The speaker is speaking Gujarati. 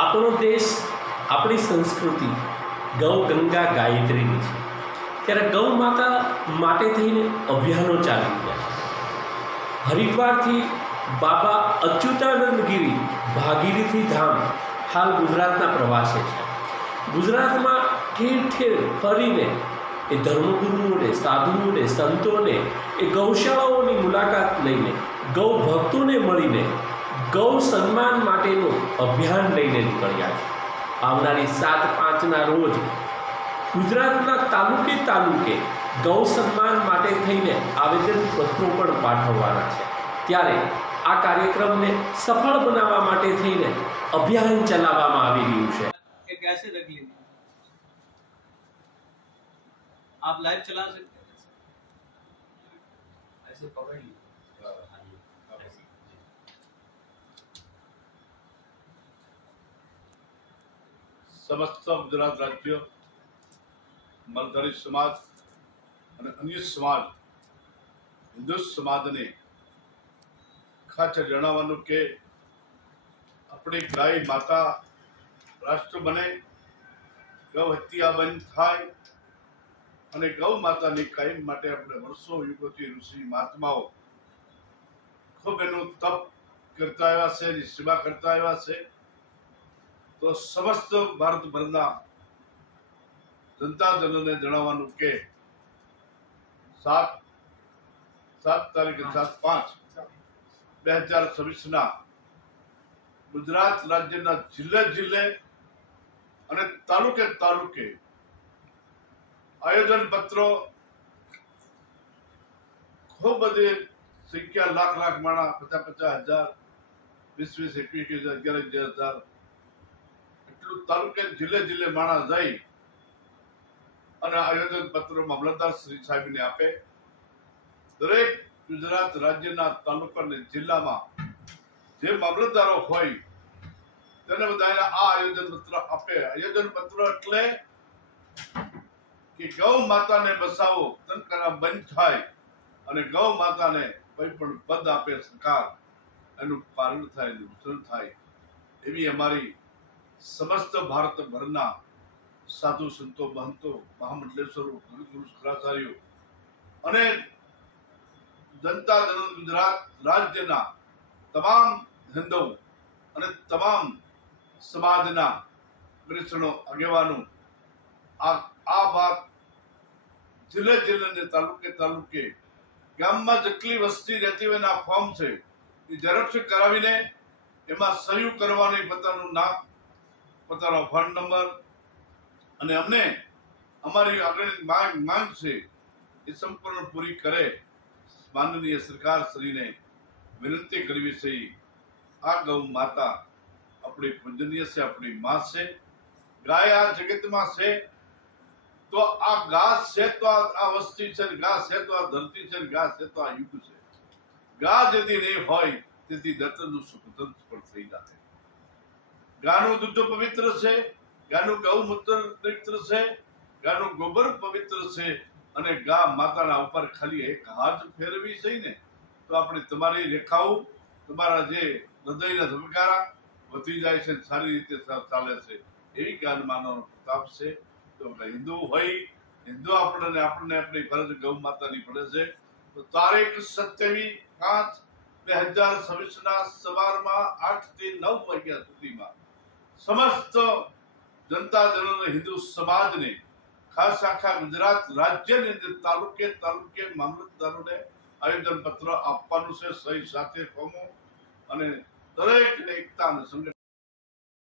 આપણો દેશ, આપણી સંસ્કૃતિ ગૌ ગંગા ગાયત્રીની છે. ત્યારે ગૌ માતા માટે થઈને અભિયાનો ચાલી રહ્યા છે. હરિદ્વારથી બાબા અચ્યુતાનંદગીરી ભાગીરથી ધામ હાલ ગુજરાતના પ્રવાસે છે. ગુજરાતમાં ઠેર ઠેર ફરીને એ ધર્મગુરુઓને, સાધુઓને, સંતોને, એ ગૌશાળાઓની મુલાકાત લઈને ગૌ ભક્તોને મળીને ગૌ સન્માન માટેનું અભિયાન લઈને નીકળ્યા છે. આવનારી 7/5ના રોજ ગુજરાતના તાલુકે તાલુકે ગૌ સન્માન માટે થઈને આવેદનપત્રો પણ પાઠવવાના છે. ત્યારે આ કાર્યક્રમને સફળ બનાવવા માટે થઈને અભિયાન ચલાવવામાં આવી રહ્યું છે. कि कैसे रख ली आप लाइव चला सकते हैं, ऐसे पकड़ ली। समस्त गुजरात राज्य मलधारी समाज અને અન્ય સમાજ હિન્દુ સમાજને ખાસ જણાવવાનું કે આપણી ગાય માતા રાષ્ટ્ર બને, ગૌ હત્યા બંધ થાય અને ગૌ માતાની કાયમ માટે આપણે વર્ષો યુગોથી ઋષિ મહાત્માઓ ખૂબ એનું તપ કરતા આવ્યા છે, એની સેવા કરતા આવ્યા છે. તો સમસ્ત ભારતભરના જનતાજનોને જણાવવાનું કે 7/5/2026 ગુજરાત રાજ્યના જિલ્લે જિલ્લે અને તાલુકે તાલુકે આયોજન પત્રો ખૂબ બધી સંખ્યા, લાખ માણા, 50,000, 20,000, 21,000, 11,000 એટલું તાલુકે જિલ્લે જિલ્લે માણા જઈ અને આયોજન પત્રો મામલતદાર શ્રી સાહેબને આપે. દરેક ગુજરાત રાજ્યના તાલુકા અને જિલ્લામાં જે મામલતદારો હોય તેને બધાને આ આયોજન પત્ર આપે. આયોજન પત્ર એટલે કે ગૌ માતાને બસાવો, તંત્રના બંધ થાય અને ગૌ માતાને કોઈ પણ પદ આપે સરકાર, એનું પાલન થાય, નુકસાન થાય, એવી અમારી સમસ્ત ભારતભરના સાધુ સંતો, મહંતો, મહામંડલેશ્વરો, ગુરુ શુક્રાચાર્યો અને જનતા ગુજરાત રાજ્યના તમામ હિન્દુ અને તમામ સમાજના અગ્રસરો, આગેવાનો આ વાત જિલ્લે જિલ્લે, તાલુકે તાલુકે, ગામમાં જેટલી વસ્તી રહેતી હોય એના ફોર્મ છે એ ઝડપથી કરાવીને એમાં સહી કરવાની, પોતાનું નામ, પોતાનો ફોન નંબર અને અમને અમારી આગળ માંગ છે એ સંપૂર્ણ પૂરી કરે. માનનીય સરકાર શ્રીને વિનંતી કરવી છે. આ ગૌ માતા આપણી પૂજનીય છે, આપણી માં છે. ગાય આ જગતમાં છે તો આ ઘાસ છે તો આ વસ્તી છે, ઘાસ છે તો આ ધરતી છે, ઘાસ છે તો આ યુગ છે. ગા જેથી નહીં હોય તેથી દત્તનું સુખ પણ થઈ જાય. ગાનું દૂધ પવિત્ર છે, ગાનું ગૌમૂત્ર પવિત્ર છે, ગાનું ગોબર પવિત્ર છે અને ગા માતાના ઉપર ખાલી એક હાથ ફેરવી છે ને તો આપણે તમારી રેખાઓ, તમારા જે હૃદયના ધબકારા વધી જાય છે, સારી રીતે ચાલે છે. એવી જ્ઞાન માનવનો પ્રતાપ છે. તો હિન્દુ હોય, હિન્દુ આપણને આપણી ફરજ ગૌ માતાની પડે છે. તો તારીખ 27/5/2026 સવારમાં 8 થી 9 વાગ્યા સુધીમાં સમસ્ત જનતાજનોને, હિન્દુ સમાજને, ખાસ આખા ગુજરાત રાજ્યની અંદર તાલુકે તાલુકે મામલતદારોને આયોજન પત્ર આપવાનું છે, સહી સાથે ફોર્મો અને દરેકને એકતા અને સંગઠન